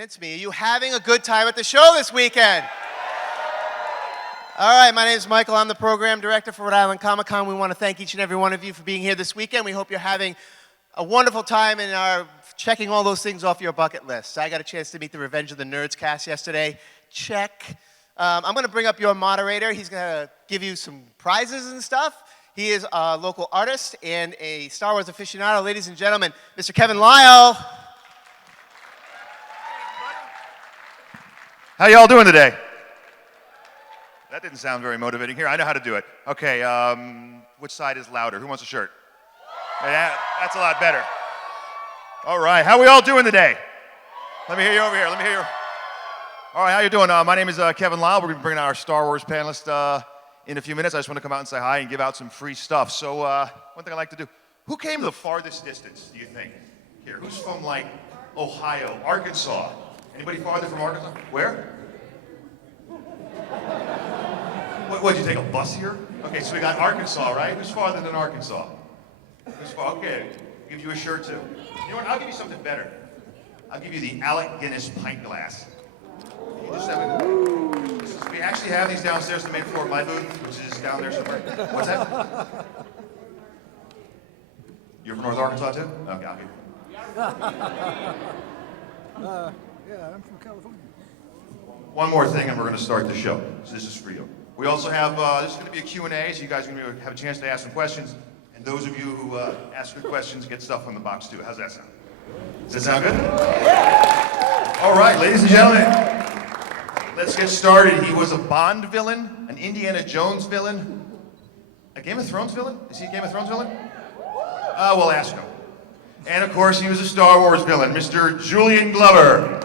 convince me. Are you having a good time at the show this weekend? All right, my name is Michael. I'm the program director for Rhode Island Comic Con. We want to thank each and every one of you for being here this weekend. We hope you're having a wonderful time and are checking all those things off your bucket list. I got a chance to meet the Revenge of the Nerds cast yesterday. Check. I'm going to bring up your moderator. He's going to give you some prizes and stuff. He is a local artist and a Star Wars aficionado. Ladies and gentlemen, Mr. Kevin Lyle. How y'all doing today? That didn't sound very motivating. Here, I know how to do it. Okay, which side is louder? Who wants a shirt? Yeah, that's a lot better. All right, how we all doing today? Let me hear you over here. Let me hear you. All right, how you doing? My name is Kevin Lyle. We're going to be bringing our Star Wars panelist in a few minutes. I just want to come out and say hi and give out some free stuff. So one thing I like to do. Who came the farthest distance, do you think? Here, who's from, like, Ohio, Arkansas? Anybody farther from Arkansas? Where? What, did you take a bus here? Okay, so we got Arkansas, right? Who's farther than Arkansas? Who's far? Okay, give you a shirt too. You know what, I'll give you something better. I'll give you the Alec Guinness pint glass. You just have we actually have these downstairs in the main floor of my booth, which is down there somewhere. What's that? You're from North Arkansas too? Okay, I'll give you. Yeah, I'm from California. One more thing and we're going to start the show. So this is for you. We also have, this is going to be a Q&A, so you guys are going to have a chance to ask some questions. And those of you who ask good questions get stuff from the box too. How's that sound? Does that sound good? All right, ladies and gentlemen, let's get started. He was a Bond villain, an Indiana Jones villain, a Game of Thrones villain? Is he a Game of Thrones villain? We'll ask him. And of course, he was a Star Wars villain, Mr. Julian Glover.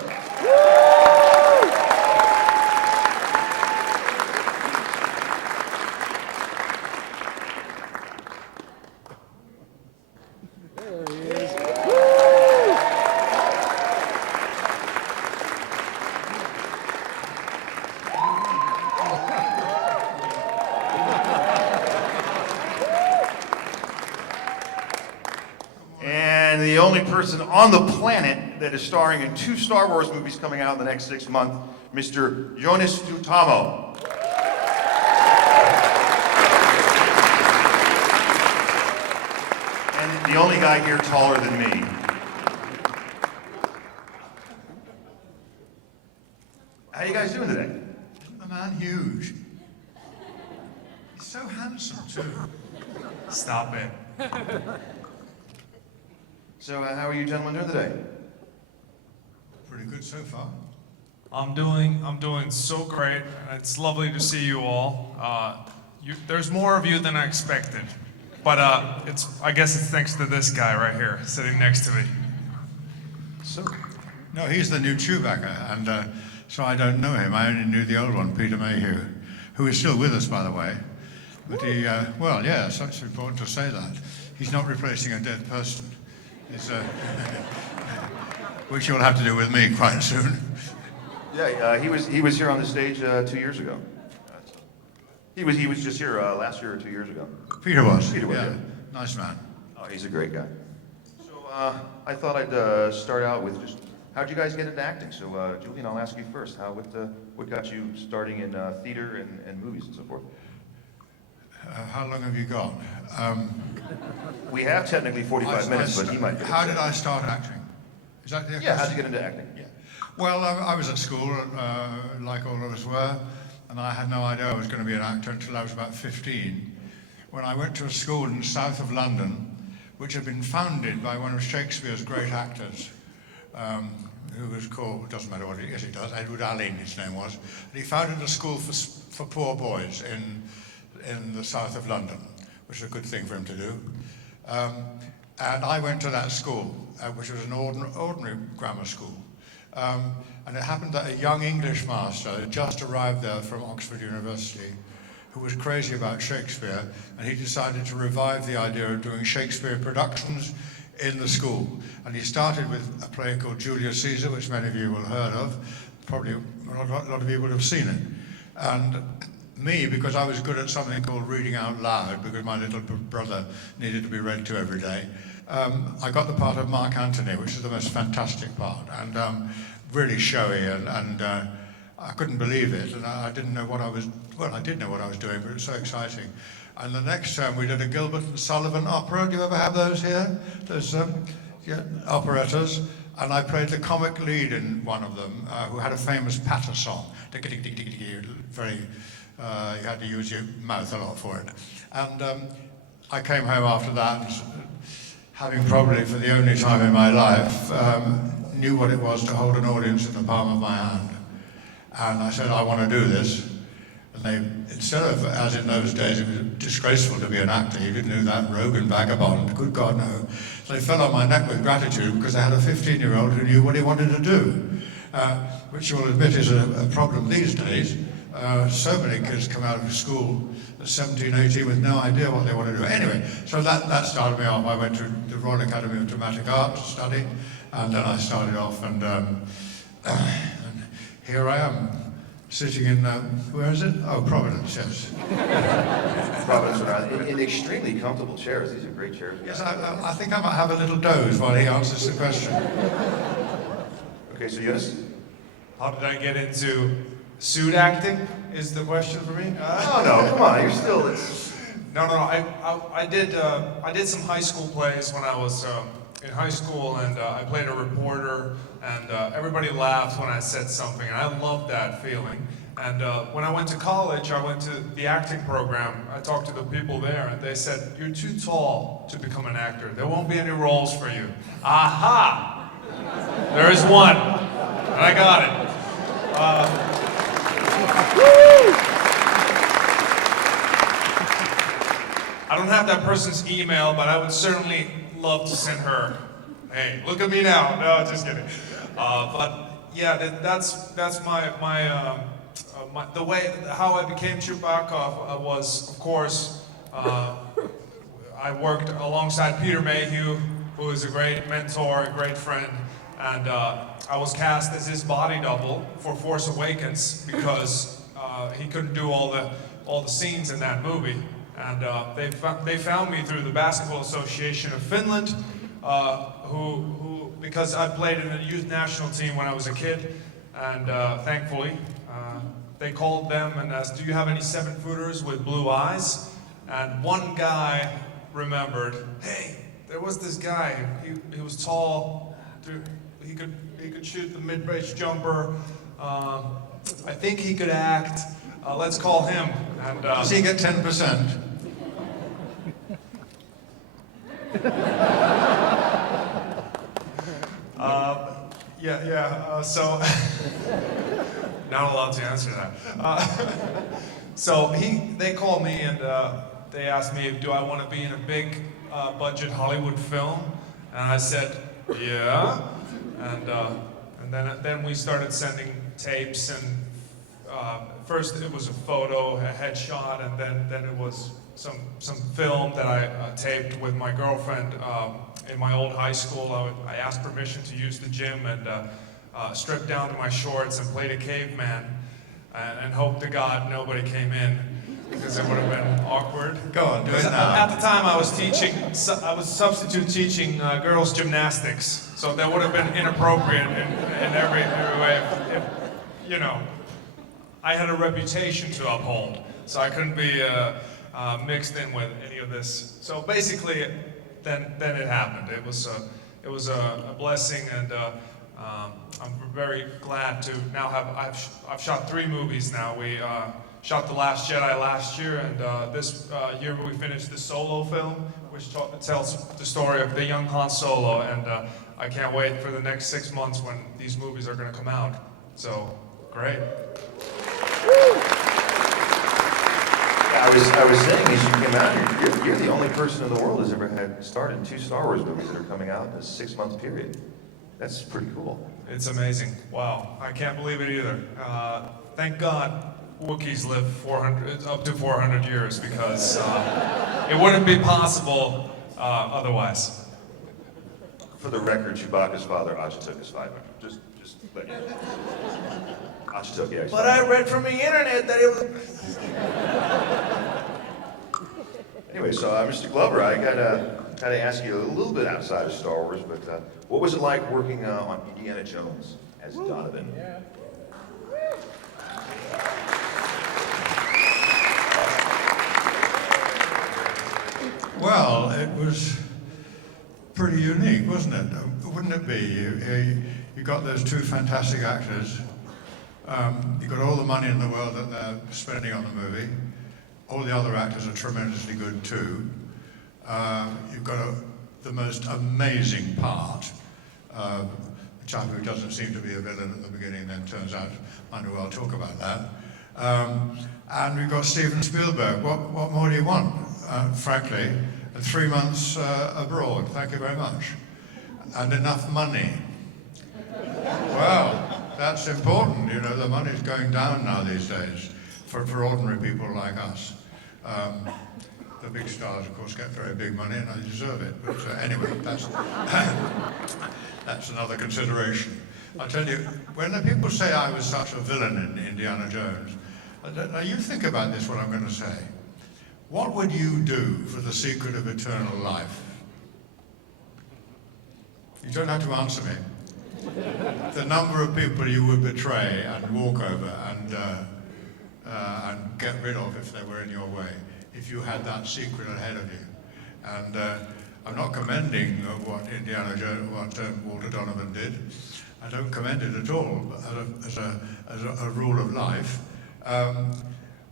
The only person on the planet that is starring in 2 Star Wars movies coming out in the next 6 months, Mr. Joonas Suotamo. And the only guy here taller than me. How you guys doing today? Isn't the man huge? He's so handsome too. Stop it. So how are you gentlemen doing today? Pretty good so far. I'm doing so great. It's lovely to see you all. There's more of you than I expected, but I guess it's thanks to this guy right here sitting next to me. So, No, he's the new Chewbacca, and so I don't know him. I only knew the old one, Peter Mayhew, who is still with us, by the way. But he, well, yeah, it's actually important to say that. He's not replacing a dead person. It's, which you'll have to do with me quite soon. yeah, he was here on the stage 2 years ago. He was just here last year or 2 years ago. Peter was. Peter was, yeah. yeah. Nice man. Oh, he's a great guy. So I thought I'd start out with just, how'd you guys get into acting? So Julian, I'll ask you first. What got you starting in theater and movies and so forth? How long have you got? We have technically 45 minutes, but he might get How upset. did I start acting? Is that the Yeah, question? how'd you get into acting? Yeah. Well, I was at school, like all of us were, and I had no idea I was going to be an actor until I was about 15, when I went to a school in the south of London, which had been founded by one of Shakespeare's great actors, who was called, doesn't matter what he does, Edward Alleyn, his name was. And he founded a school for poor boys in the south of London, which is a good thing for him to do. And I went to that school, which was an ordinary grammar school. And it happened that a young English master had just arrived there from Oxford University, who was crazy about Shakespeare, and he decided to revive the idea of doing Shakespeare productions in the school. And he started with a play called Julius Caesar, which many of you will have heard of. Probably a lot of you would have seen it. And me, because I was good at something called reading out loud, because my little brother needed to be read to every day, I got the part of Mark Antony, which is the most fantastic part. And really showy, and I couldn't believe it, and I didn't know what I was, well, I did know what I was doing, but it was so exciting. And the next term we did a Gilbert and Sullivan opera. Do you ever have those here? Those operettas. And I played the comic lead in one of them, who had a famous patter song. Very, you had to use your mouth a lot for it. And I came home after that, having probably for the only time in my life, knew what it was to hold an audience in the palm of my hand. And I said, I want to do this. And they, instead of, as in those days, it was disgraceful to be an actor, you didn't do that, rogue and vagabond, good God, no. So they fell on my neck with gratitude because I had a 15-year-old who knew what he wanted to do, which you'll admit is a problem these days. So many kids come out of school at 17, 18 with no idea what they want to do. Anyway, so that started me off. I went to the Royal Academy of Dramatic Art to study, and then I started off, and here I am, sitting in, where is it? Oh, Providence, yes. Providence, Rhode Island, in extremely comfortable chairs. These are great chairs. Yes, I think I might have a little doze while he answers the question. Okay, so yes? How did I get into suit acting? Is the question for me? Oh no, come on, you're still. No. I did some high school plays when I was in high school, and I played a reporter, and everybody laughed when I said something, and I loved that feeling. And when I went to college, I went to the acting program. I talked to the people there, and they said, "You're too tall to become an actor. There won't be any roles for you." Aha! There is one, and I got it. I don't have that person's email, but I would certainly love to send her. Hey, look at me now. No, just kidding. But yeah, that's my the way how I became Chewbacca was, of course, I worked alongside Peter Mayhew, who is a great mentor, a great friend, and I was cast as his body double for Force Awakens because he couldn't do all the scenes in that movie. And they found me through the Basketball Association of Finland, who because I played in a youth national team when I was a kid, and thankfully they called them and asked, "Do you have any 7-footers with blue eyes?" And one guy remembered, "Hey, there was this guy. He was tall. He could shoot the mid-range jumper. I think he could act. Let's call him." And does he get 10%? So not allowed to answer that. So they called me and they asked me, do I want to be in a big budget Hollywood film? And I said, yeah. And then we started sending tapes, and first it was a photo, a headshot, and then it was some film that I taped with my girlfriend in my old high school. I asked permission to use the gym and stripped down to my shorts and played a caveman and hoped to God nobody came in because it would have been awkward. Go on, do it now. At the time I was substitute teaching girls gymnastics, so that would have been inappropriate in every way. If, you know, I had a reputation to uphold, so I couldn't be mixed in with any of this. So basically, then it happened. It was a blessing, and I'm very glad to now have. I've shot 3 movies now. We shot The Last Jedi last year, and this year we finished the Solo film, which tells the story of the young Han Solo. And I can't wait for the next 6 months when these movies are going to come out. So great. I was saying as you came out, you're the only person in the world who's ever had starred in 2 Star Wars movies that are coming out in a 6-month period. That's pretty cool. It's amazing. Wow, I can't believe it either. Thank God Wookiees live up to 400 years, because it wouldn't be possible otherwise. For the record, Chewbacca's father, Ajtuk, is 500. Just let you know. Ajtuk, yeah. But I read from the internet that it was... Anyway, so Mr. Glover, I gotta ask you a little bit outside of Star Wars, but what was it like working on Indiana Jones as Donovan. Well, it was pretty unique, wasn't it? Wouldn't it be? You got those two fantastic actors. You got all the money in the world that they're spending on the movie. All the other actors are tremendously good too. You've got the most amazing part. The chap who doesn't seem to be a villain at the beginning then turns out, I know I'll talk about that. And we've got Steven Spielberg. What more do you want? Frankly, 3 months abroad, thank you very much. And enough money. Well, that's important, you know, the money's going down now these days for ordinary people like us. The big stars, of course, get very big money and they deserve it. But anyway, that's another consideration. I tell you, when the people say I was such a villain in Indiana Jones, now you think about this, what I'm going to say. What would you do for the secret of eternal life? You don't have to answer me. The number of people you would betray and walk over and get rid of if they were in your way, if you had that secret ahead of you. And I'm not commending what Indiana Jones, what Walter Donovan did. I don't commend it at all as a rule of life.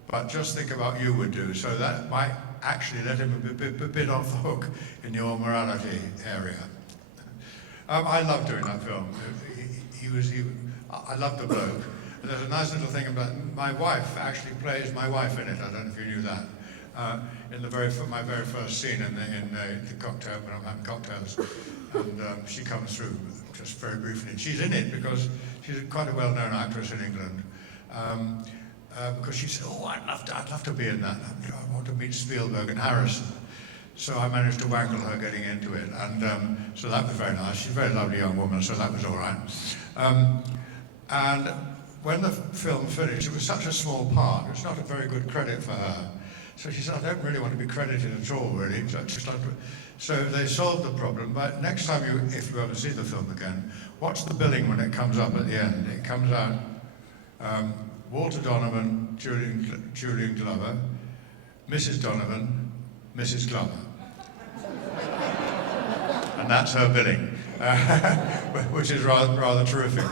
But just think about what you would do. So that might actually let him a bit off the hook in your morality area. I loved doing that film. I loved the bloke. And there's a nice little thing about my wife actually plays my wife in it. I don't know if you knew that. In my very first scene in the cocktail, when I'm having cocktails, and she comes through just very briefly. And she's in it because she's quite a well-known actress in England. Because she said, "Oh, I'd love to be in that. I want to meet Spielberg and Harrison." So I managed to wangle her getting into it, and so that was very nice. She's a very lovely young woman, so that was all right. And when the film finished, it was such a small part. It's not a very good credit for her. So she said, "I don't really want to be credited at all, really." So they solved the problem. But next time, if you ever see the film again, watch the billing when it comes up at the end. It comes out Walter Donovan, Julian Glover, Mrs. Donovan, Mrs. Glover. And that's her billing, which is rather terrific.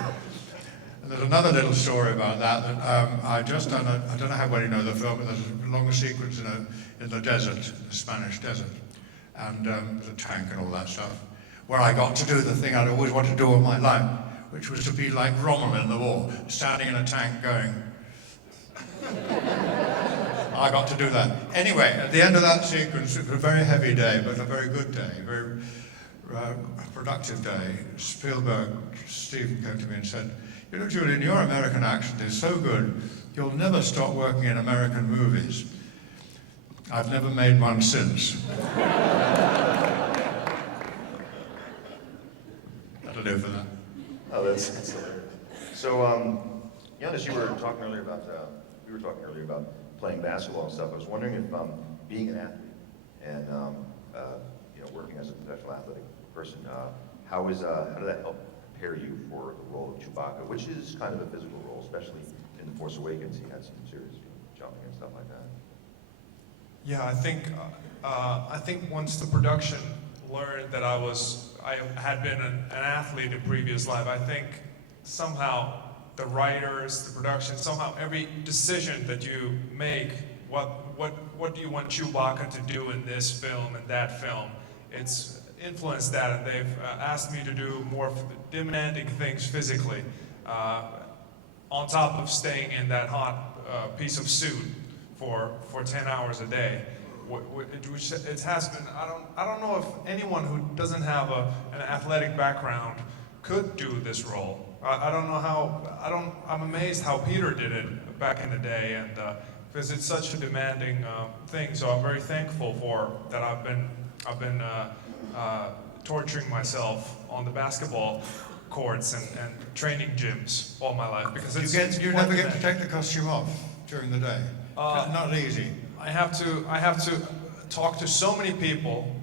And there's another little story about that I just done. I don't know how well you know the film, but there's a long sequence in the desert, the Spanish desert, and there's a tank and all that stuff, where I got to do the thing I'd always wanted to do all my life, which was to be like Rommel in the war, standing in a tank going. I got to do that. Anyway, at the end of that sequence, it was a very heavy day, but a very good day, a very productive day. Stephen came to me and said, "You know, Julian, your American accent is so good, you'll never stop working in American movies." I've never made one since. That'll do for that. Oh, that's hilarious. So, Joonas, you were talking earlier about playing basketball and stuff. I was wondering if being an athlete and working as a professional athletic person, how did that help prepare you for the role of Chewbacca, which is kind of a physical role, especially in The Force Awakens. He had some serious jumping and stuff like that. Yeah, I think once the production learned that I had been an athlete in previous life, I think somehow the writers, the production, somehow every decision that you make, what do you want Chewbacca to do in this film and that film, it's influenced that, and they've asked me to do more demanding things physically, on top of staying in that hot piece of suit for 10 hours a day. Which it has been. I don't know if anyone who doesn't have an athletic background could do this role. I don't know how. I'm amazed how Peter did it back in the day, and because it's such a demanding thing. So I'm very thankful for that. I've been torturing myself on the basketball courts and training gyms all my life because you never get to take the costume off during the day. Not easy. I have to talk to so many people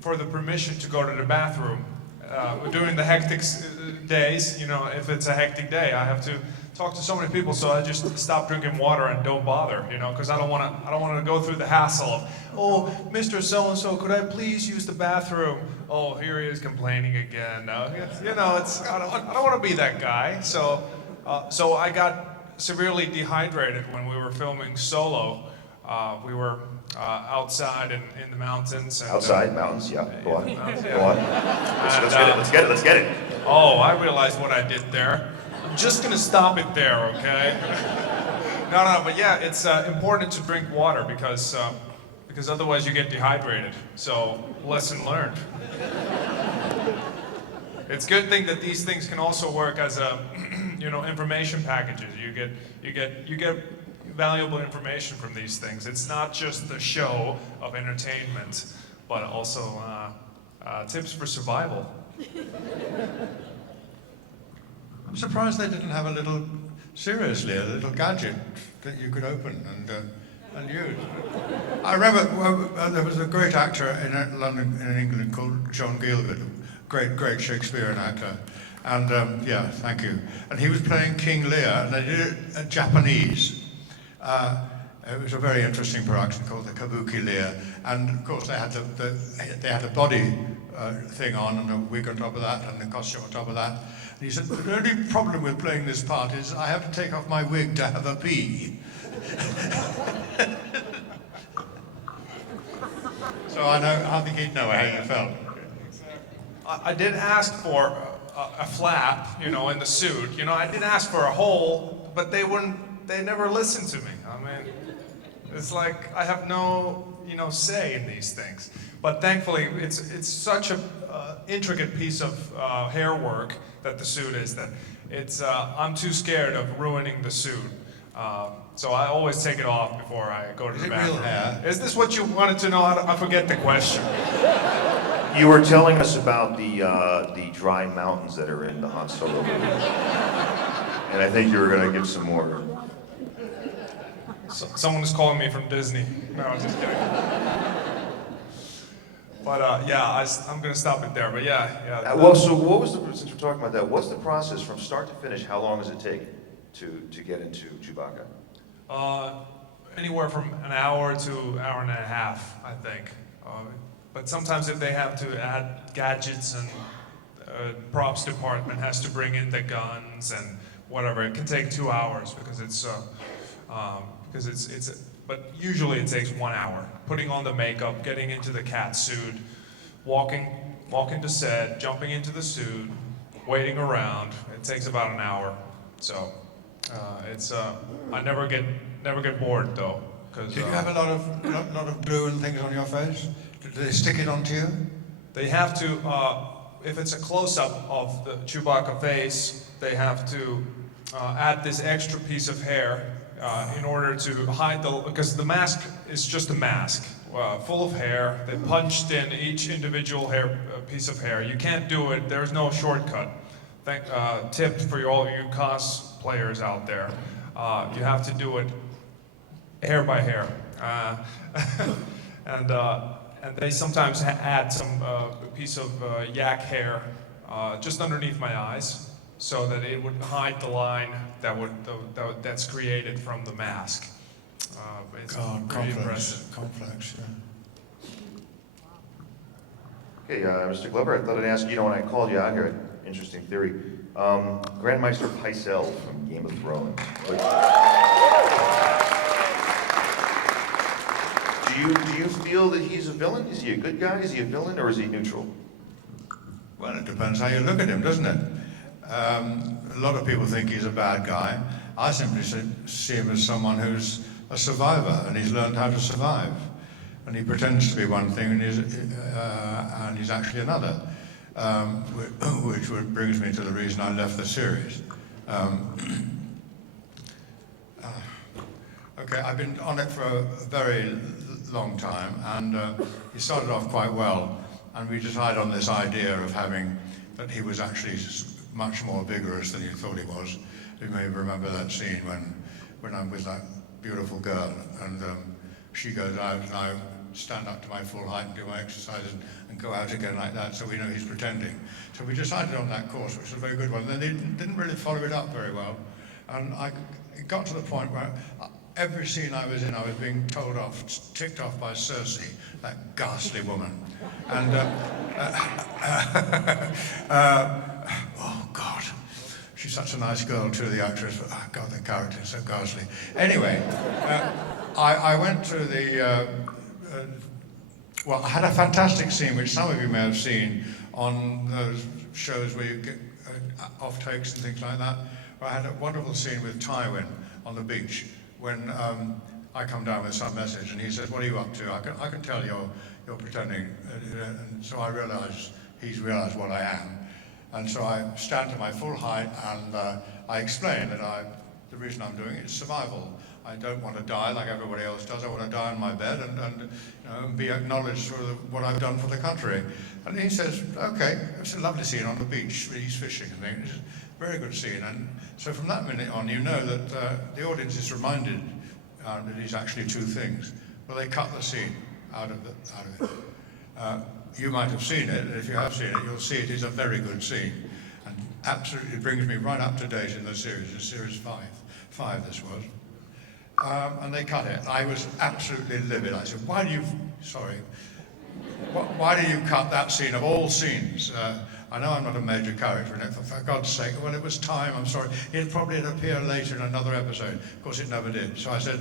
for the permission to go to the bathroom during the hectic days, you know, if it's a hectic day, I have to talk to so many people, so I just stop drinking water and don't bother, you know, because I don't want to go through the hassle of, oh, Mr. So-and-so, could I please use the bathroom? Oh, here he is complaining again. You know, I don't want to be that guy. So I got severely dehydrated when we were filming Solo. We were outside in the mountains. And, Outside, mountains, yeah. Go on. mountains, Go on. Let's get it. Oh, I realized what I did there. I'm just gonna stop it there, okay? No, but yeah, it's important to drink water because otherwise you get dehydrated. So, lesson learned. It's a good thing that these things can also work as a, you know, information packages. You get valuable information from these things. It's not just the show of entertainment, but also tips for survival. I'm surprised they didn't have a little gadget that you could open and use. I remember there was a great actor in London, in England, called John Gielgud, great Shakespearean actor. And yeah, thank you. And he was playing King Lear, and they did it Japanese. It was a very interesting production called the Kabuki Lear, and of course they had the body thing on, and a wig on top of that, and the costume on top of that. And he said, the only problem with playing this part is I have to take off my wig to have a pee. So I think he'd know how you felt. I did ask for a flap, you know, in the suit. You know, I didn't ask for a hole, but they never listened to me. I mean, it's like I have no, you know, say in these things. But thankfully, it's such a intricate piece of hair work that the suit is that I'm too scared of ruining the suit. So I always take it off before I go to the bathroom. Is it real hair? Is this what you wanted to know? I forget the question. You were telling us about the dry mountains that are in the Han Solo movie. And I think you were going to give some more. Someone is calling me from Disney. No, I'm just kidding. But yeah, I'm going to stop it there. But yeah. Well, so what was since we're talking about that, what's the process from start to finish? How long does it take to get into Chewbacca? Anywhere from an hour to an hour and a half, I think. But sometimes if they have to add gadgets and props department has to bring in the guns and whatever, it can take 2 hours because but usually it takes 1 hour. Putting on the makeup, getting into the cat suit, walking to set, jumping into the suit, waiting around. It takes about an hour. So I never get bored though. Did you have a lot of glue and things on your face? Did they stick it onto you? They have to, if it's a close-up of the Chewbacca face, they have to add this extra piece of hair in order to hide because the mask is just a mask, full of hair. They punched in each individual piece of hair. You can't do it, there's no shortcut. Tip for all you cosplayers out there. You have to do it hair by hair. And they sometimes add some piece of yak hair just underneath my eyes, so that it would hide the line that's created from the mask. It's pretty impressive. Complex, yeah. Okay, Mr. Glover, I thought I'd ask you, when I called you out here, interesting theory. Grand Maester Pycelle from Game of Thrones. Do you feel that he's a villain? Is he a good guy? Is he a villain, or is he neutral? Well, it depends how you look at him, doesn't it? A lot of people think he's a bad guy. I simply see him as someone who's a survivor, and he's learned how to survive. And he pretends to be one thing, and he's actually another, which brings me to the reason I left the series. Okay, I've been on it for a very long time, and he started off quite well, and we decided on this idea of that he was actually much more vigorous than you thought he was. You may remember that scene when I'm with that beautiful girl, and she goes out, and I stand up to my full height and do my exercises and go out again like that, so we know he's pretending. So we decided on that course, which was a very good one. Then they didn't really follow it up very well. And it got to the point where every scene I was in, I was being told off, ticked off by Cersei, that ghastly woman. And, oh God, she's such a nice girl too, the actress, but oh God, the character is so ghastly. Anyway, I went to the, well, I had a fantastic scene, which some of you may have seen on those shows where you get off-takes and things like that. I had a wonderful scene with Tywin on the beach when I come down with some message and he says, "What are you up to? I can tell you're pretending." And so I realized he's realized what I am. And so I stand to my full height and I explain that the reason I'm doing it is survival. I don't want to die like everybody else does. I want to die in my bed and be acknowledged for what I've done for the country. And he says, "Okay, it's a lovely scene on the beach. He's fishing and things. It's a very good scene." And so from that minute on, you know that the audience is reminded that he's actually two things. Well, they cut the scene out of it. You might have seen it, and if you have seen it, you'll see it is a very good scene. And absolutely brings me right up to date in the series. It's series 5 this was. And they cut it. I was absolutely livid. I said, why do you cut that scene of all scenes? I know I'm not a major character in it, for God's sake. Well, it was time, I'm sorry. It'd probably appear later in another episode. Of course, it never did. So I said,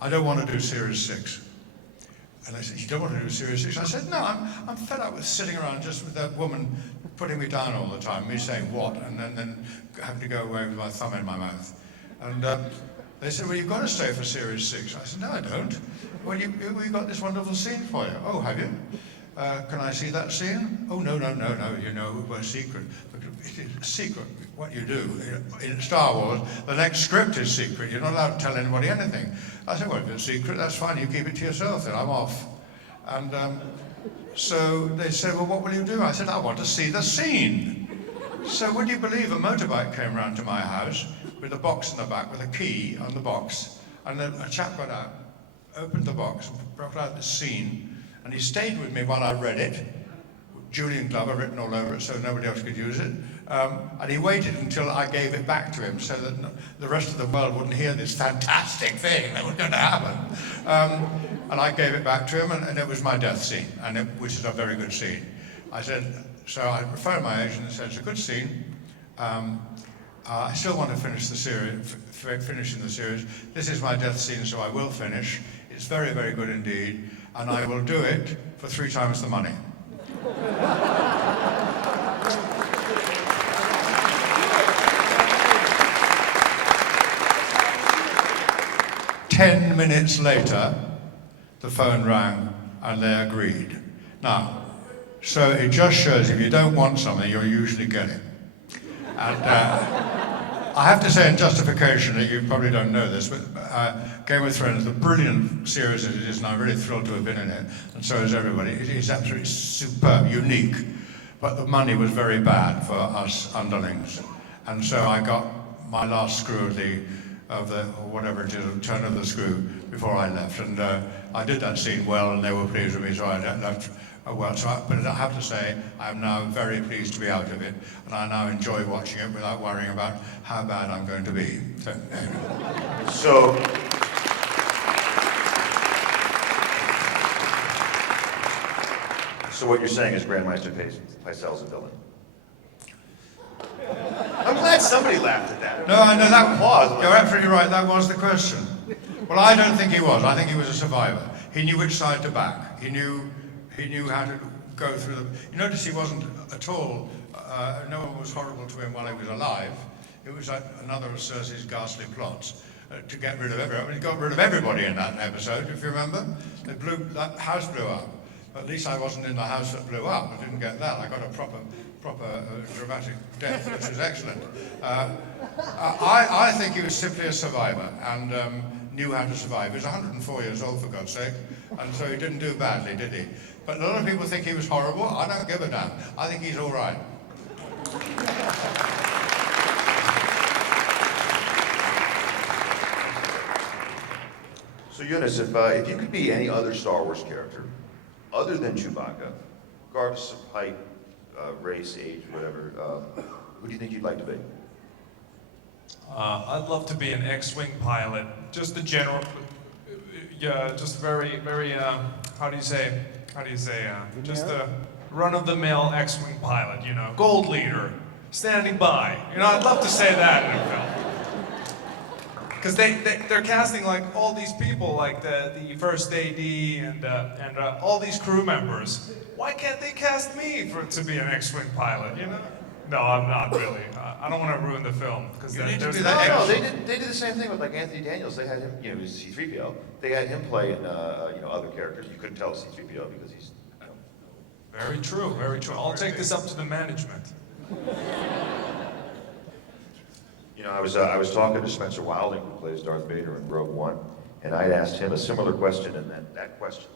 I don't want to do series 6. And they said, "You don't want to do series 6? I said, "No, I'm fed up with sitting around just with that woman putting me down all the time, me saying what, and then having to go away with my thumb in my mouth." And they said, "Well, you've got to stay for series 6. I said, "No, I don't." "Well, we got this wonderful scene for you." "Oh, have you? Can I see that scene?" "Oh, no, you know, we're secret." It is secret, what you do. In Star Wars, the next script is secret. You're not allowed to tell anybody anything. I said, "Well, if it's secret, that's fine. You keep it to yourself then. I'm off." And so they said, "Well, what will you do?" I said, "I want to see the scene." So would you believe a motorbike came round to my house with a box in the back with a key on the box, and then a chap got out, opened the box, brought out the scene, and he stayed with me while I read it. Julian Glover written all over it so nobody else could use it. And he waited until I gave it back to him so that the rest of the world wouldn't hear this fantastic thing that was going to happen. And I gave it back to him, and it was my death scene, which is a very good scene. I said, so I phoned my agent and said, "It's a good scene. I still want to finish the series, finishing the series. This is my death scene, so I will finish. It's very, very good indeed, and I will do it for 3 times the money." 10 minutes later, the phone rang and they agreed. Now, so it just shows if you don't want something, you'll usually get it. And I have to say in justification that you probably don't know this, but Game of Thrones, the brilliant series that it is, and I'm really thrilled to have been in it, and so is everybody. It is absolutely superb, unique, but the money was very bad for us underlings. And so I got my last screw of the or whatever it is, turn of the screw before I left. And I did that scene well, and they were pleased with me, so I left well. But I have to say, I'm now very pleased to be out of it, and I now enjoy watching it without worrying about how bad I'm going to be. So what you're saying is Grandmaster Pycelle's a villain. I'm glad somebody laughed at that. No, I know that was. You're absolutely right. That was the question. Well, I don't think he was. I think he was a survivor. He knew which side to back. He knew how to go through the. You notice he wasn't at all. No one was horrible to him while he was alive. It was another of Cersei's ghastly plots to get rid of everyone. I mean, he got rid of everybody in that episode, if you remember. That house blew up. At least I wasn't in the house that blew up. I didn't get that. I got a proper dramatic death, which was excellent. I think he was simply a survivor and knew how to survive. He was 104 years old, for God's sake, and so he didn't do badly, did he? But a lot of people think he was horrible. I don't give a damn. I think he's all right. So Joonas, if you could be any other Star Wars character, other than Chewbacca, regardless of height, race, age, whatever, who do you think you'd like to be? I'd love to be an X-wing pilot. Just the general, yeah, just very, very. How do you say? Just a run-of-the-mill X-wing pilot. You know, gold leader, standing by. You know, I'd love to say that in a film. Because they're casting like all these people, like the first AD and all these crew members. Why can't they cast me to be an X-wing pilot? You know? No, I'm not really. I don't want to ruin the film because You need to there's be that. that No, extra. they did the same thing with like Anthony Daniels. They had him, you know, he was C-3PO. They had him play in, other characters. You couldn't tell C-3PO because he's, you know. Very true, very true. I'll take this up to the management. You know, I was talking to Spencer Wilding, who plays Darth Vader in Rogue One, and I asked him a similar question, and that question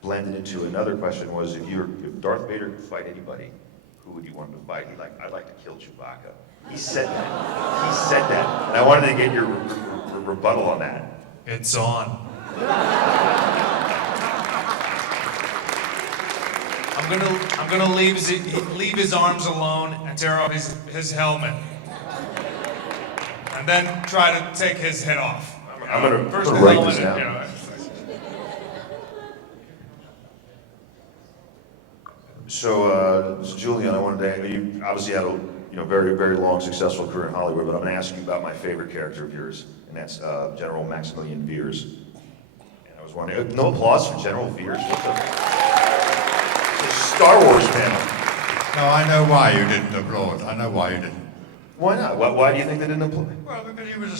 blended into another question was, if Darth Vader could fight anybody, who would you want him to fight? I'd like to kill Chewbacca. He said that. And I wanted to get your rebuttal on that. It's on. I'm gonna leave his arms alone and tear off his helmet, and then try to take his head off. I'm gonna First the write helmet, this down. you know. So Julian, I wanted to. You obviously had a very, very long, successful career in Hollywood, but I'm going to ask you about my favorite character of yours, and that's General Maximilian Veers. And I was wondering, no applause for General Veers. What the? It's a Star Wars panel. No, I know why you didn't applaud. I know why you didn't. Why not? Why do you think they didn't applaud? Well, because he was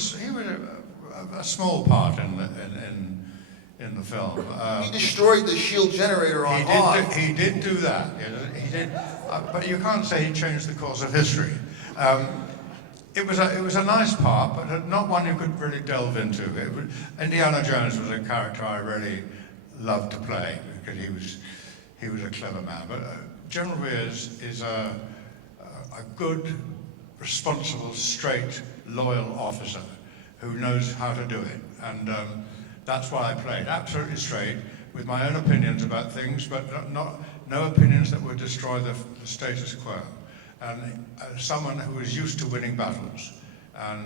a small part in the film. He destroyed the shield generator on Hoth. He did do that. He did, but you can't say he changed the course of history. It was a nice part, but not one you could really delve into. Indiana Jones was a character I really loved to play because he was a clever man. But General Veers is a good, responsible, straight, loyal officer who knows how to do it, and that's what I played, absolutely straight, with my own opinions about things, but no opinions that would destroy the status quo. And someone who is used to winning battles, and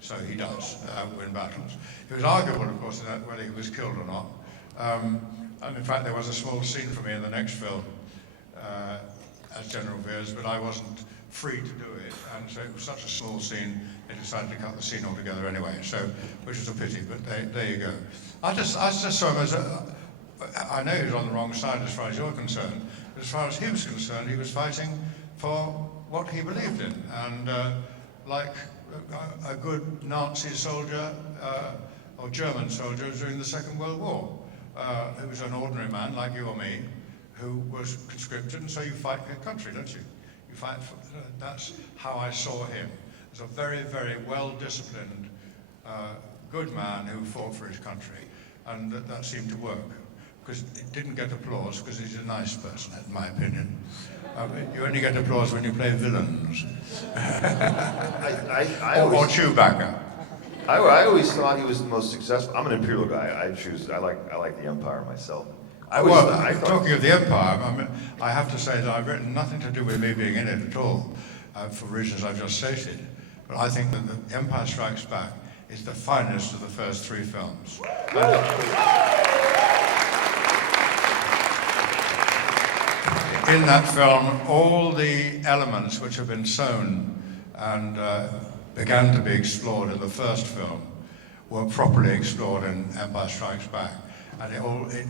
so he does win battles. It was arguable, of course, whether he was killed or not. And in fact, there was a small scene for me in the next film as General Veers, but I wasn't free to do it, and so it was such a small scene, they decided to cut the scene altogether anyway, so, which was a pity, but there you go. I just saw him as I know he was on the wrong side as far as you're concerned, but as far as he was concerned, he was fighting for what he believed in, and like a good Nazi soldier, or German soldier during the Second World War, who was an ordinary man like you or me, who was conscripted, and so you fight for your country, don't you? You fight for, that's how I saw him, as a very, very well-disciplined, good man who fought for his country, and that seemed to work, because it didn't get applause because he's a nice person, in my opinion. You only get applause when you play villains. Or Chewbacca. I always thought he was the most successful. I'm an Imperial guy. I like the Empire myself. Talking of the Empire, I have to say that I've written nothing to do with me being in it at all, for reasons I've just stated. But I think that The Empire Strikes Back is the finest of the first three films. In that film, all the elements which have been sown and began to be explored in the first film were properly explored in Empire Strikes Back. And it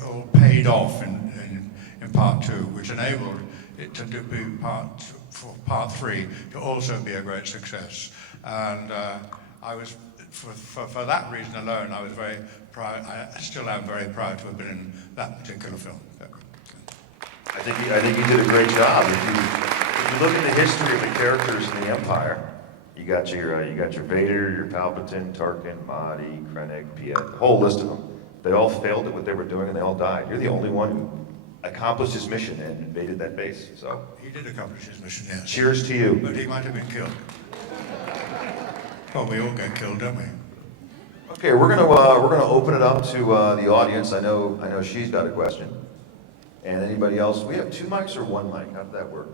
all paid off in part two, which enabled it to be part three to also be a great success. And I was, for that reason alone, I was very proud. I still am very proud to have been in that particular film. I think you did a great job. If you look at the history of the characters in the Empire, you got your Vader, your Palpatine, Tarkin, Mahdi, Krennic, Piet, the whole list of them. They all failed at what they were doing and they all died. You're the only one who accomplished his mission and invaded that base. So he did accomplish his mission, yes. Cheers to you. But he might have been killed. Well, we all get killed, don't we? Okay, we're gonna open it up to the audience. I know she's got a question, and anybody else. We have 2 mics or 1 mic. How did that work?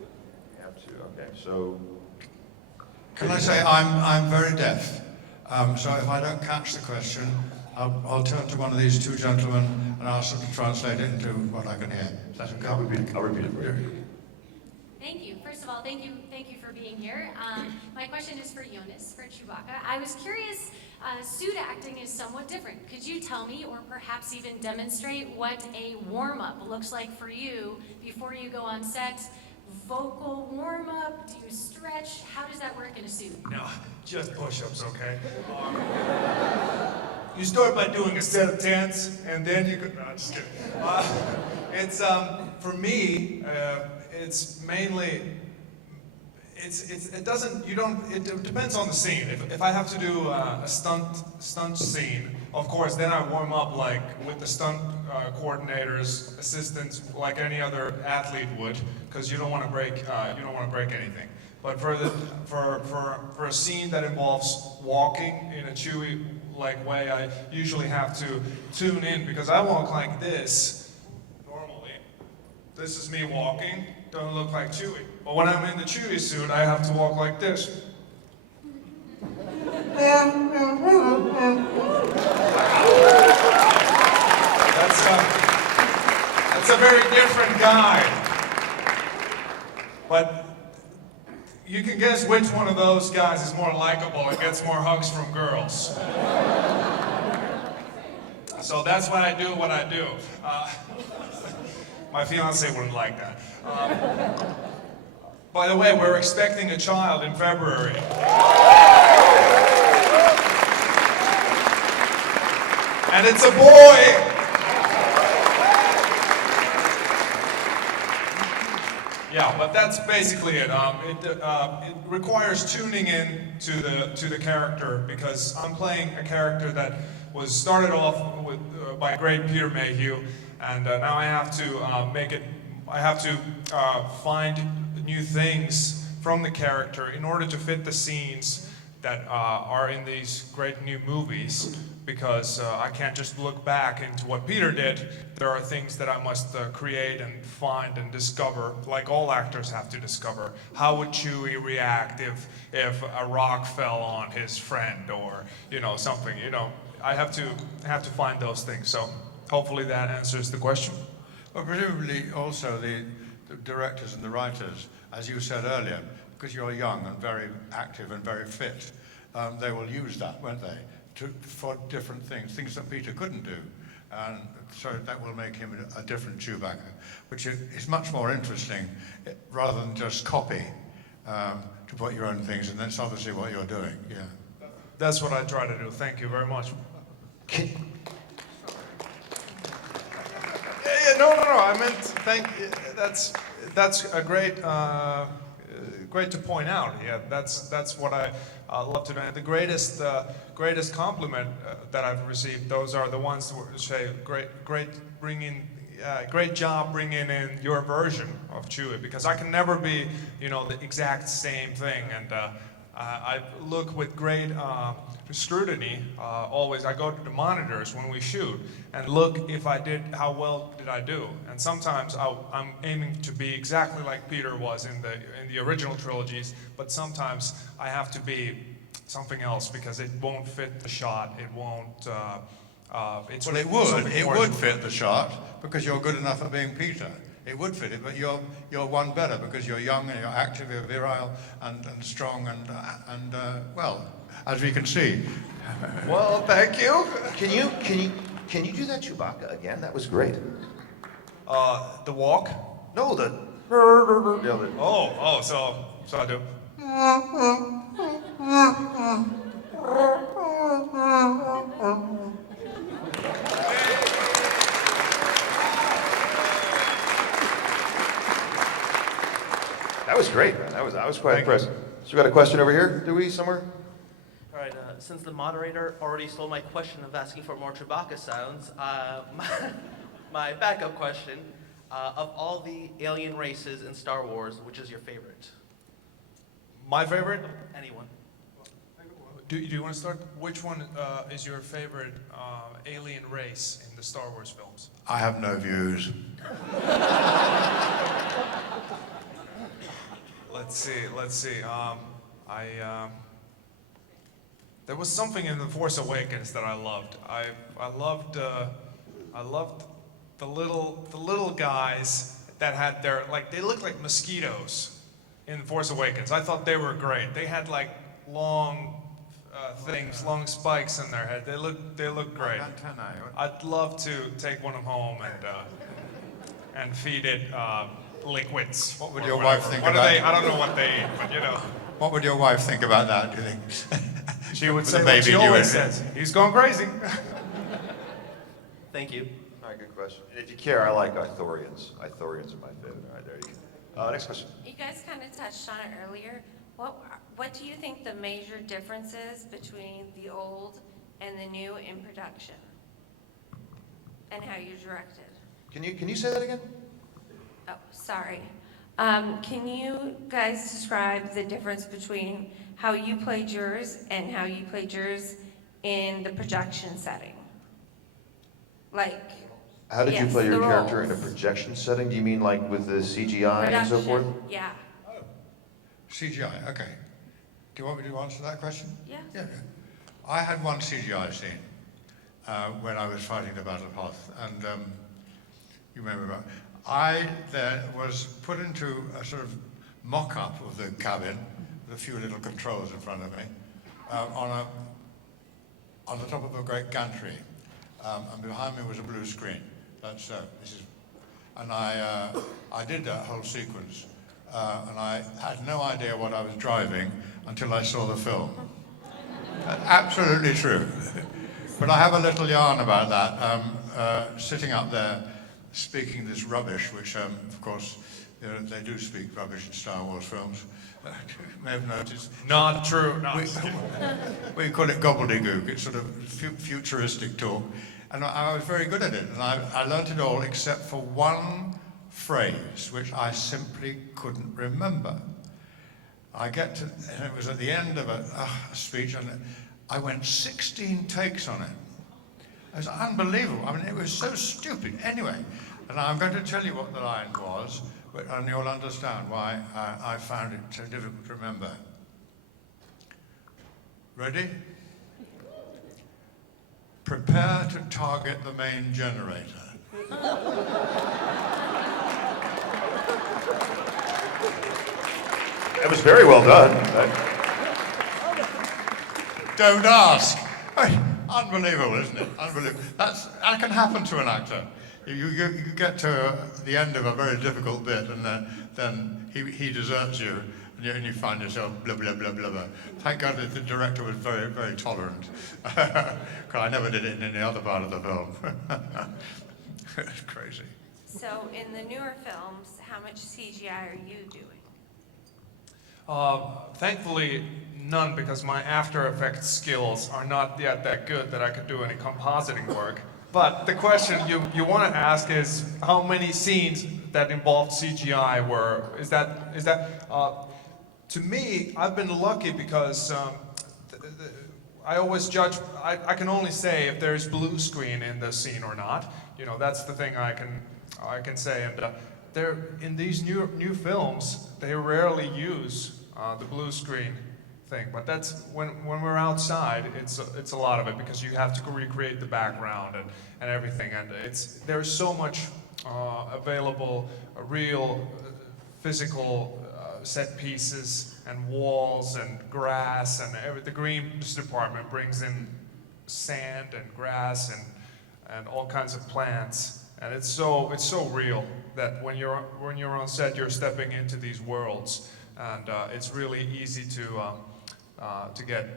We have 2. Okay, so Can I say I'm very deaf, so if I don't catch the question, I'll turn to one of these 2 gentlemen and ask them to translate it into what I can hear. Is that okay? I'll repeat it for you. Thank you. First of all, thank you for being here. My question is for Joonas, for Chewbacca. I was curious, suit acting is somewhat different. Could you tell me, or perhaps even demonstrate, what a warm-up looks like for you before you go on set? Vocal warm-up? Do you stretch? How does that work in a suit? No, just push-ups, okay? You start by doing a set of 10s, and then you can, no, just kidding. It's, for me, it's mainly, it depends on the scene. If I have to do a stunt scene, of course, then I warm up like with the stunt coordinators, assistants, like any other athlete would, because you don't want to break anything. But for a scene that involves walking in a Chewie like way, I usually have to tune in because I walk like this normally. This is me walking. Don't look like Chewie. But when I'm in the Chewie suit, I have to walk like this. That's a very different guy. But you can guess which one of those guys is more likable and gets more hugs from girls. So that's why I do what I do. My fiance wouldn't like that. By the way, we're expecting a child in February. And it's a boy! Yeah, but that's basically it. It requires tuning in to the character because I'm playing a character that was started off with by great Peter Mayhew, and now I have to make it. I have to find new things from the character in order to fit the scenes that are in these great new movies. Because I can't just look back into what Peter did. There are things that I must create and find and discover, like all actors have to discover. How would Chewie react if a rock fell on his friend, or something? I have to find those things. So hopefully that answers the question. Well, presumably also the directors and the writers, as you said earlier, because you're young and very active and very fit, they will use that, won't they? For different things that Peter couldn't do. And so that will make him a different Chewbacca, which is much more interesting rather than just copy to put your own things, and that's obviously what you're doing, yeah. That's what I try to do. Thank you very much. No. I meant thank. That's a great to point out. Yeah, that's what I love to do. And the greatest compliment that I've received, those are the ones that say, great job bringing in your version of Chewie, because I can never be, the exact same thing. And I look with great scrutiny always. I go to the monitors when we shoot and look how well did I do. And sometimes I'm aiming to be exactly like Peter was in the original trilogies, but sometimes I have to be something else because it won't fit the shot. It won't. It would fit the shot because you're good enough at being Peter. It would fit it, but you're one better because you're young and you're active, you're virile and strong and well, as we can see. Well, thank you. Can you do that Chewbacca again? That was great. The walk? No, the. So I do. That was great, man. I was quite impressed. So we got a question over here, do we, somewhere? All right, since the moderator already stole my question of asking for more Chewbacca sounds, my backup question, of all the alien races in Star Wars, which is your favorite? My favorite? Anyone. do you want to start? Which one is your favorite alien race in the Star Wars films? I have no views. Let's see. There was something in The Force Awakens that I loved. I loved the little guys that had their, like, they looked like mosquitoes in The Force Awakens. I thought they were great. They had like long things, long spikes in their head. They look great. I'd love to take one of them home and feed it liquids. What would your wife think about I don't know what they eat, but you know. What would your wife think about that, do you think? She would With say the what baby she you always in. says. He's going crazy. Thank you. All right, good question. And if you care, I like Ithorians. Ithorians are my favorite. All right, there you go. Next question. You guys kind of touched on it earlier. What do you think the major difference is between the old and the new in production? And how you direct it? Can you say that again? Oh, sorry. Can you guys describe the difference between how you played yours and how you played yours in the projection setting? Like, How did you yes, play your the character in a roles. projection setting? Do you mean like with the CGI and so forth? Production, yeah. CGI, okay. Do you want me to answer that question? Yeah. Yeah. I had one CGI scene when I was fighting the Battle Path, and you remember, I then was put into a sort of mock-up of the cabin with a few little controls in front of me on the top of a great gantry, and behind me was a blue screen. And I did that whole sequence, and I had no idea what I was driving until I saw the film. Absolutely true. But I have a little yarn about that. Sitting up there speaking this rubbish, which of course they do speak rubbish in Star Wars films. You may have noticed. Not true. No. We call it gobbledygook. It's sort of futuristic talk. And I was very good at it. And I learnt it all except for one phrase, which I simply couldn't remember. And it was at the end of a speech, and I went 16 takes on it. It was unbelievable. I mean, it was so stupid. Anyway, and I'm going to tell you what the line was, and you'll understand why I found it so difficult to remember. Ready? Prepare to target the main generator. That was very well done. Don't ask. Unbelievable, isn't it? Unbelievable. That can happen to an actor. You get to the end of a very difficult bit, and then he deserts you, and you find yourself blah blah blah blah blah. Thank God that the director was very very tolerant, because I never did it in any other part of the film. It's crazy. So in the newer films, how much CGI are you doing? Thankfully, none, because my After Effects skills are not yet that good that I could do any compositing work. But the question you want to ask is how many scenes that involved CGI were? Is that to me? I've been lucky because I always judge. I can only say if there's blue screen in the scene or not. You know, that's the thing I can say. And in these new films, they rarely use the blue screen thing, but that's when we're outside, it's a lot of it, because you have to recreate the background and everything, and there's so much available real physical set pieces and walls and grass, and the greens department brings in sand and grass and all kinds of plants, and it's so real that when you're on set, you're stepping into these worlds, and it's really easy to get.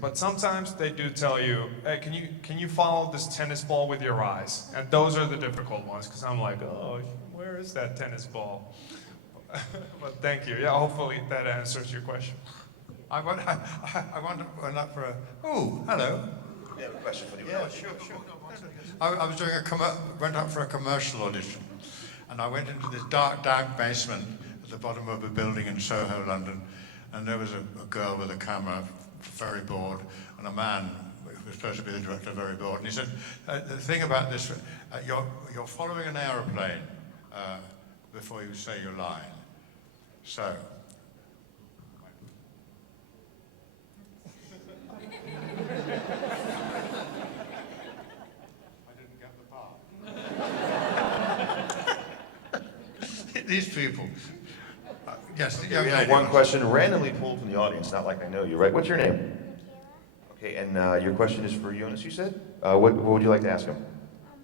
But sometimes they do tell you, hey, can you follow this tennis ball with your eyes? And those are the difficult ones, because I'm like, oh, where is that tennis ball? But thank you. Yeah, hopefully that answers your question. I went up for a. Oh, hello. We have a question for you. Yeah, sure. I was went up for a commercial audition, and I went into this dark basement at the bottom of a building in Soho, London, and there was a girl with a camera very bored, and a man who was supposed to be the director very bored. And he said, the thing about this, you're following an aeroplane before you say your line. So, these people. Yes, the young We have lady. one question randomly pulled from the audience, not like I know you, right? What's your name? Okay, and your question is for Joonas, you said? What would you like to ask him?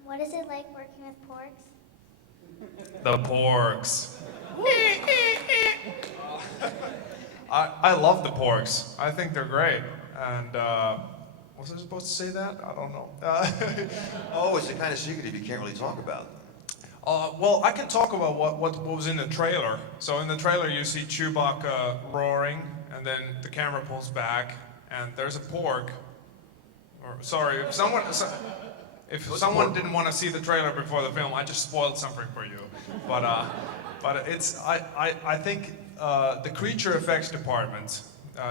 What is it like working with porgs? The porgs. I love the porgs. I think they're great. And was I supposed to say that? I don't know. Oh, it's the kind of secretive you can't really talk about. Well, I can talk about what was in the trailer. So in the trailer, you see Chewbacca roaring, and then the camera pulls back, and there's a porg. Or sorry, if someone didn't want to see the trailer before the film, I just spoiled something for you. But it's I think the creature effects department,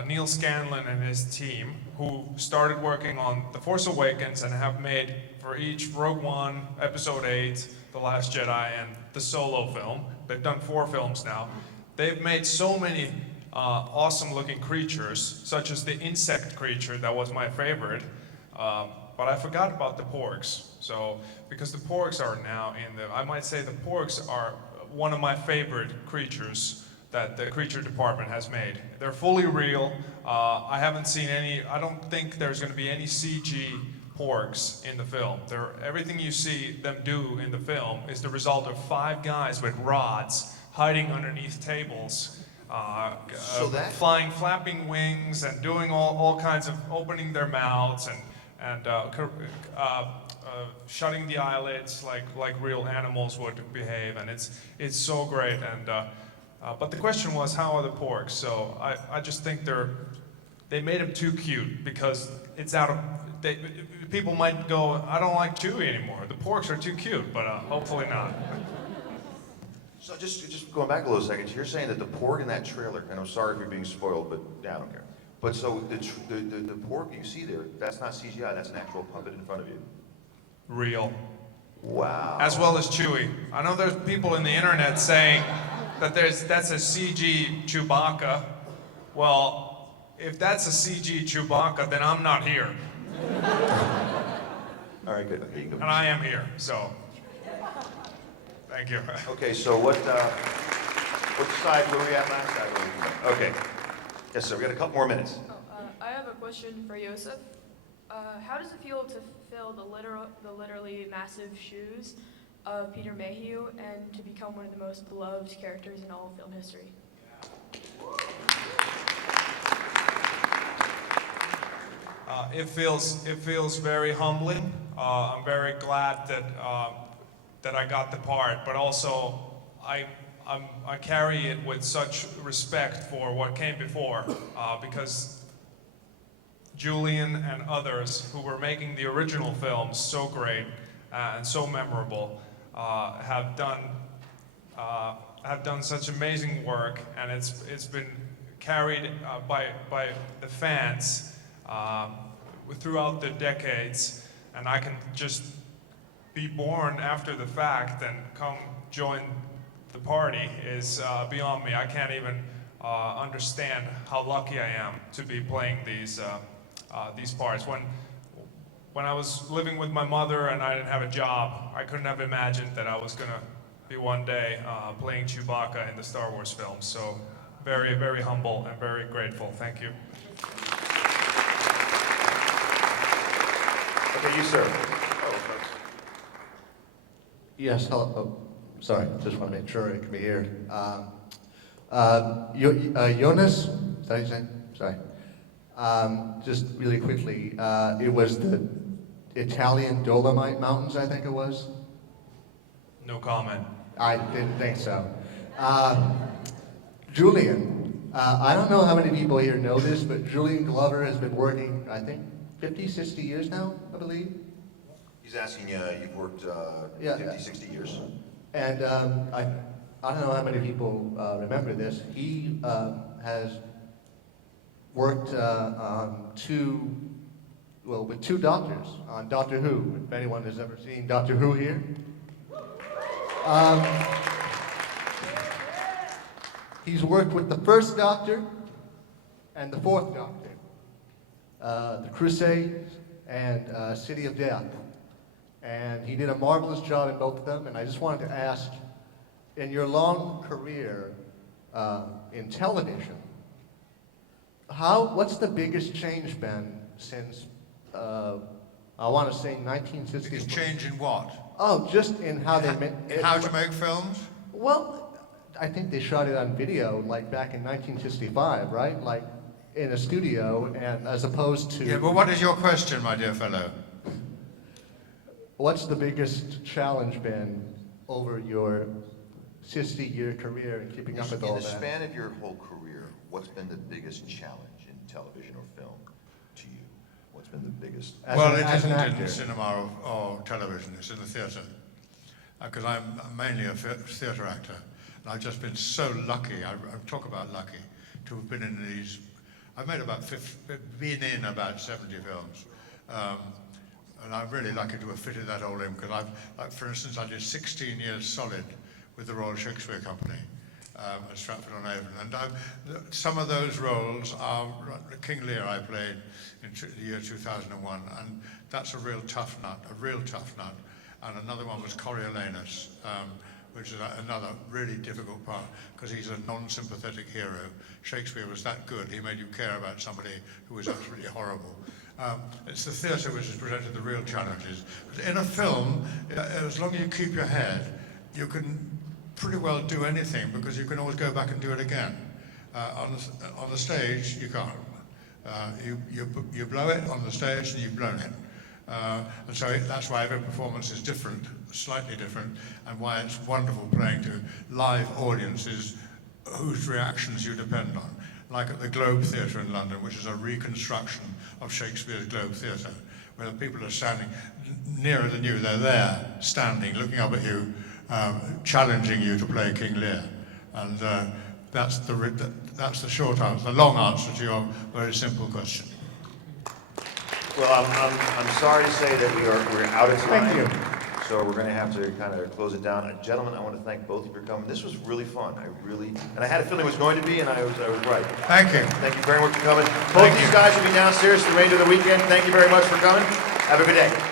Neil Scanlon and his team, who started working on The Force Awakens and have made for each Rogue One, Episode 8, The Last Jedi, and the Solo film. They've done 4 films now. They've made so many awesome-looking creatures, such as the insect creature that was my favorite. But I forgot about the porgs. So, because the porgs are now I might say the porgs are one of my favorite creatures that the creature department has made. They're fully real. I haven't seen any, I don't think there's going to be any CG porgs in the film. Everything you see them do in the film is the result of 5 guys with rods hiding underneath tables, flying flapping wings and doing all kinds of opening their mouths and shutting the eyelids like real animals would behave, and it's so great. And but the question was, how are the porgs? So I just think they made them too cute, because it's out of people might go, I don't like Chewie anymore. The porgs are too cute, but hopefully not. So just going back a little second, you're saying that the porg in that trailer, and I'm sorry if you're being spoiled, but yeah, I don't care. But so the porg you see there, that's not CGI, that's an actual puppet in front of you. Real. Wow. As well as Chewie. I know there's people in the internet saying that that's a CG Chewbacca. Well, if that's a CG Chewbacca, then I'm not here. All right, good. Here you go. And I am here, so thank you. Okay, so what side were we at last? Okay. Yes, sir. We got a couple more minutes. I have a question for Joseph. How does it feel to fill the literally massive shoes of Peter Mayhew and to become one of the most beloved characters in all of film history? It feels very humbling. I'm very glad that I got the part, but also I carry it with such respect for what came before, because Julian and others who were making the original films so great and so memorable have done such amazing work, and it's been carried by the fans throughout the decades, and I can just be born after the fact and come join the party is beyond me. I can't even understand how lucky I am to be playing these parts. When I was living with my mother and I didn't have a job, I couldn't have imagined that I was gonna be one day playing Chewbacca in the Star Wars films. So very, very humble and very grateful. Thank you. Okay, you, sir. Yes, hello. Oh, sorry, just want to make sure it can be heard. Joonas, is that how you say? Sorry. Just really quickly, it was the Italian Dolomite Mountains, I think it was? No comment. I didn't think so. Julian, I don't know how many people here know this, but Julian Glover has been working, I think, 50, 60 years now, I believe. He's asking, you've worked 50, 60 years. And I don't know how many people remember this. He has worked with two doctors on Doctor Who. If anyone has ever seen Doctor Who here. He's worked with the first Doctor and the fourth Doctor, the Crusades and City of Death. And he did a marvelous job in both of them. And I just wanted to ask, in your long career in television, what's the biggest change been since, I want to say 1960s? Biggest change in what? Oh, just in how they make... How to make films? Well, I think they shot it on video, like back in 1965, right? Like in a studio, and as opposed to... Yeah, but what is your question, my dear fellow? What's the biggest challenge been over your 60-year career in keeping up with all In the that? span of your whole career, what's been the biggest challenge in television or film to you? What's been the biggest? Well, it as an isn't in actor. cinema or television, it's in the theatre. Because I'm mainly a theatre actor. And I've just been so lucky, I talk about lucky, to have been in these, I've made been in about 70 films. And I'm really lucky to have fitted that all in, because like for instance, I did 16 years solid with the Royal Shakespeare Company at Stratford-on-Avon. And some of those roles are, King Lear I played in the year 2001, and that's a real tough nut. And another one was Coriolanus, which is another really difficult part, because he's a non-sympathetic hero. Shakespeare was that good, he made you care about somebody who was absolutely horrible. It's the theatre which has presented the real challenges. But in a film, as long as you keep your head, you can pretty well do anything, because you can always go back and do it again. On the stage, you can't. You blow it on the stage and you've blown it. And so that's why every performance is different, slightly different, and why it's wonderful playing to live audiences whose reactions you depend on. Like at the Globe Theatre in London, which is a reconstruction of Shakespeare's Globe Theatre, where the people are standing nearer than you. They're there, standing, looking up at you, challenging you to play King Lear. And that's the short answer, the long answer to your very simple question. Well, I'm sorry to say that we're out of time. Thank you. So we're going to have to kind of close it down. Gentlemen, I want to thank both of you for coming. This was really fun. And I had a feeling it was going to be, and I was right. Thank you. Thank you very much for coming. Both these guys will be downstairs the remainder of the weekend. Thank you very much for coming. Have a good day.